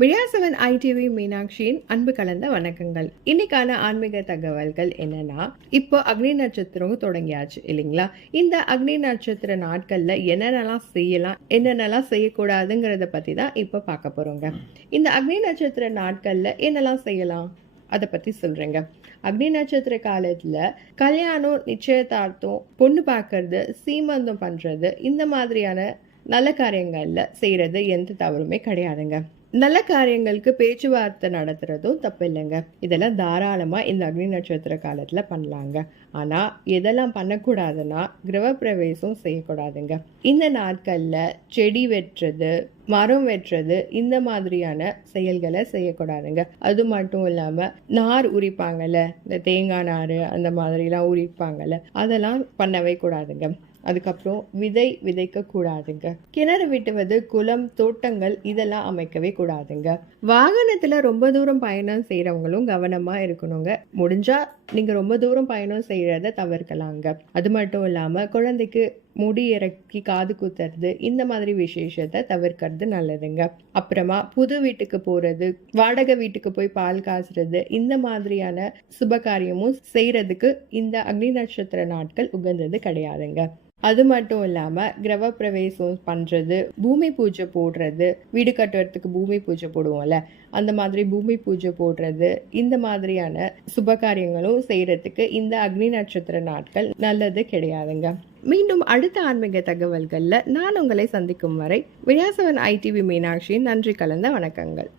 விழாசவன் ITV மீனாட்சியின் அன்பு கலந்த வணக்கங்கள். இன்னைக்கான ஆன்மீக தகவல்கள் என்னன்னா இப்போ அக்னி நட்சத்திரம் தொடங்கியாச்சு இல்லைங்களா? இந்த அக்னி நட்சத்திர நாட்கள்ல என்னென்னலாம் செய்யலாம் என்னென்னலாம் செய்யக்கூடாதுங்கிறத பத்தி தான் இப்போ பார்க்க போறோங்க. இந்த அக்னி நட்சத்திர நாட்கள்ல என்னெல்லாம் செய்யலாம்? அதை பத்தி சொல்றேங்க. அக்னி நட்சத்திர காலத்துல கல்யாணம் நிச்சயதார்த்தம் பொண்ணு பார்க்கறது சீமந்தம் பண்றது இந்த மாதிரியான நல்ல காரியங்கள்ல செய்யறது எந்த தவறுமே கிடையாதுங்க. நல்ல காரியங்களுக்கு பேச்சுவார்த்தை நடத்துகிறதும் தப்பு இல்லைங்க இதெல்லாம் தாராளமாக இந்த அக்னி நட்சத்திர காலத்தில் பண்ணலாங்க. ஆனால் எதெல்லாம் பண்ணக்கூடாதுன்னா கிரகப்பிரவேசம் செய்யக்கூடாதுங்க. இந்த நாட்களில் செடி வெட்டுறது மரம் வெட்டுறது இந்த மாதிரியான செயல்களை செய்யக்கூடாதுங்க. அது மட்டும் இல்லாமல் நார் உரிப்பாங்கல்ல இந்த தேங்காய் நார் அந்த மாதிரிலாம் உரிப்பாங்கல்ல அதெல்லாம் பண்ணவே கூடாதுங்க. அதுக்கப்புறம் விதை விதைக்க கூடாதுங்க. கிணறு விட்டுவது குளம் தோட்டங்கள் இதெல்லாம் அமைக்கவே கூடாதுங்க. வாகனத்துல ரொம்ப தூரம் பயணம் செய்யறவங்களும் கவனமா இருக்கணுங்க. முடிஞ்சா நீங்க ரொம்ப தூரம் பயணம் செய்யறத தவிர்க்கலாங்க. அது மட்டும் இல்லாம குழந்தைக்கு முடி இறக்கி காது குத்துறது இந்த மாதிரி விசேஷத்தை தவிர்க்கிறது நல்லதுங்க. அப்புறமா புது வீட்டுக்கு போறது வாடகை வீட்டுக்கு போய் பால் காசுறது இந்த மாதிரியான சுப காரியமும் செய்யறதுக்கு இந்த அக்னி நட்சத்திர நாட்கள் உகந்தது கிடையாதுங்க. அது மட்டும் இல்லாம கிரக பிரவேசம் பண்றது பூமி பூஜை போடுறது வீடு கட்டுறதுக்கு பூமி பூஜை போடுவோம்ல அந்த மாதிரி பூமி பூஜை போடுறது இந்த மாதிரியான சுப காரியங்களும் செய்யறதுக்கு இந்த அக்னி நட்சத்திர நாட்கள் நல்லது கிடையாதுங்க. மீண்டும் அடுத்த ஆன்மீக தகவல்களில் நான் உங்களை சந்திக்கும் வரை விழாசவன் ஐடிவி மீனாட்சியின் நன்றி கலந்த வணக்கங்கள்.